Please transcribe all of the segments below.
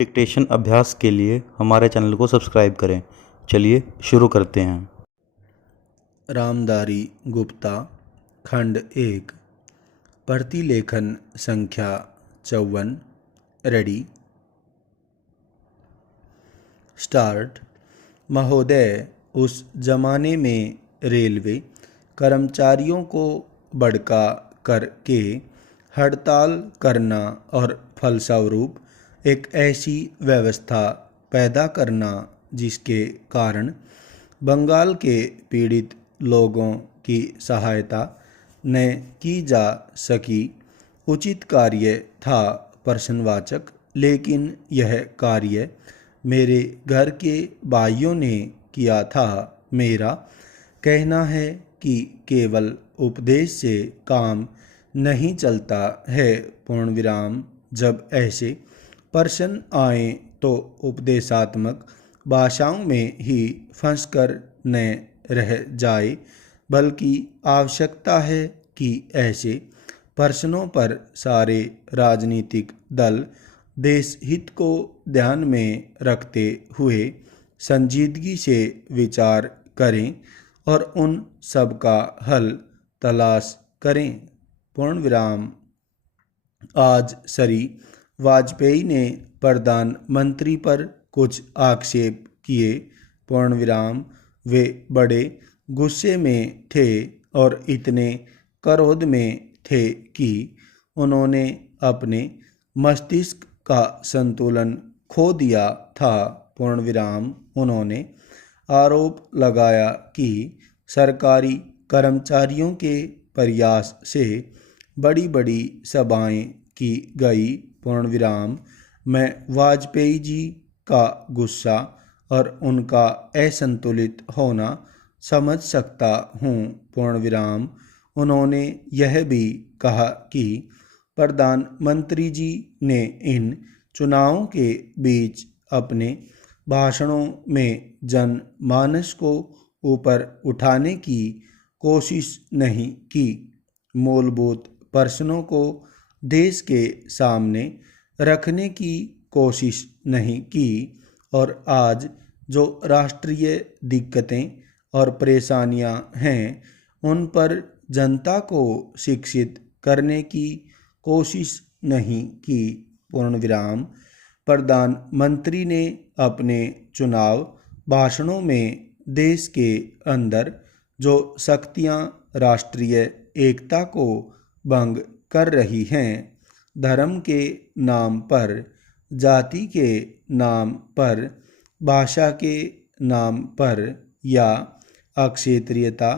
Dictation अभ्यास के लिए हमारे चैनल को सब्सक्राइब करें। चलिए शुरू करते हैं। रामधारी गुप्ता खंड 1 प्रतिलेखन संख्या 54 रेडी स्टार्ट। महोदय, उस जमाने में रेलवे कर्मचारियों को भड़का करके हड़ताल करना और फलस्वरूप एक ऐसी व्यवस्था पैदा करना जिसके कारण बंगाल के पीड़ित लोगों की सहायता न की जा सकी, उचित कार्य था प्रश्नवाचक। लेकिन यह कार्य मेरे घर के भाइयों ने किया था। मेरा कहना है कि केवल उपदेश से काम नहीं चलता है। पूर्ण विराम। जब ऐसे प्रश्न आए तो उपदेशात्मक भाषाओं में ही फंसकर न रह जाए, बल्कि आवश्यकता है कि ऐसे प्रश्नों पर सारे राजनीतिक दल देश हित को ध्यान में रखते हुए संजीदगी से विचार करें और उन सब का हल तलाश करें। पूर्ण विराम। आज श्री वाजपेयी ने प्रधानमंत्री पर कुछ आक्षेप किए। पूर्ण विराम। वे बड़े गुस्से में थे और इतने क्रोध में थे कि उन्होंने अपने मस्तिष्क का संतुलन खो दिया था। पूर्ण विराम। उन्होंने आरोप लगाया कि सरकारी कर्मचारियों के प्रयास से बड़ी बड़ी सभाएं की गई। पूर्ण विराम। मैं वाजपेयी जी का गुस्सा और उनका असंतुलित होना समझ सकता हूँ। पूर्ण विराम। उन्होंने यह भी कहा कि प्रधानमंत्री जी ने इन चुनावों के बीच अपने भाषणों में जनमानस को ऊपर उठाने की कोशिश नहीं की, मूलभूत प्रश्नों को देश के सामने रखने की कोशिश नहीं की और आज जो राष्ट्रीय दिक्कतें और परेशानियां हैं उन पर जनता को शिक्षित करने की कोशिश नहीं की। पूर्ण विराम। प्रधानमंत्री ने अपने चुनाव भाषणों में देश के अंदर जो शक्तियां राष्ट्रीय एकता को भंग कर रही हैं, धर्म के नाम पर, जाति के नाम पर, भाषा के नाम पर या अक्षेत्रीयता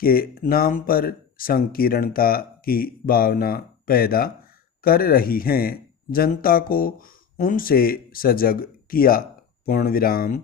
के नाम पर संकीर्णता की भावना पैदा कर रही हैं, जनता को उनसे सजग किया। पूर्ण विराम।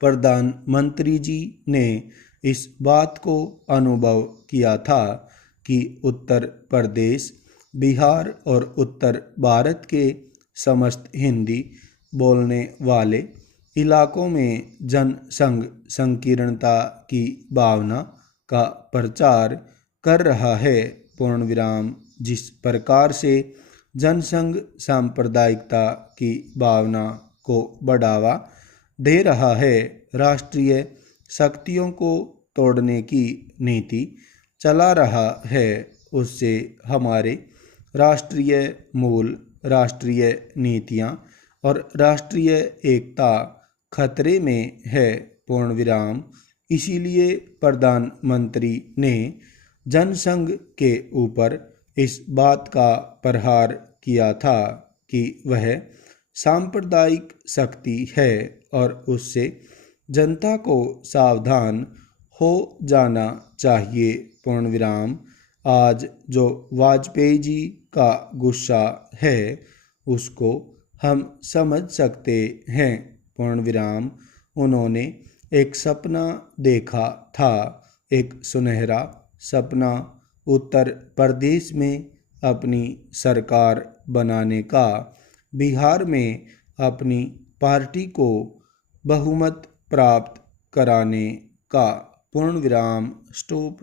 प्रधानमंत्री जी ने इस बात को अनुभव किया था कि उत्तर प्रदेश, बिहार और उत्तर भारत के समस्त हिंदी बोलने वाले इलाकों में जनसंघ संकीर्णता की भावना का प्रचार कर रहा है। पूर्ण विराम। जिस प्रकार से जनसंघ सांप्रदायिकता की भावना को बढ़ावा दे रहा है, राष्ट्रीय शक्तियों को तोड़ने की नीति चला रहा है, उससे हमारे राष्ट्रीय मूल, राष्ट्रीय नीतियां और राष्ट्रीय एकता खतरे में है। पूर्ण विराम। इसीलिए प्रधानमंत्री ने जनसंघ के ऊपर इस बात का प्रहार किया था कि वह सांप्रदायिक शक्ति है और उससे जनता को सावधान हो जाना चाहिए। पूर्ण विराम। आज जो वाजपेयी जी का गुस्सा है उसको हम समझ सकते हैं। पूर्ण विराम। उन्होंने एक सपना देखा था, एक सुनहरा सपना, उत्तर प्रदेश में अपनी सरकार बनाने का, बिहार में अपनी पार्टी को बहुमत प्राप्त कराने का। पूर्ण विराम। स्टॉप।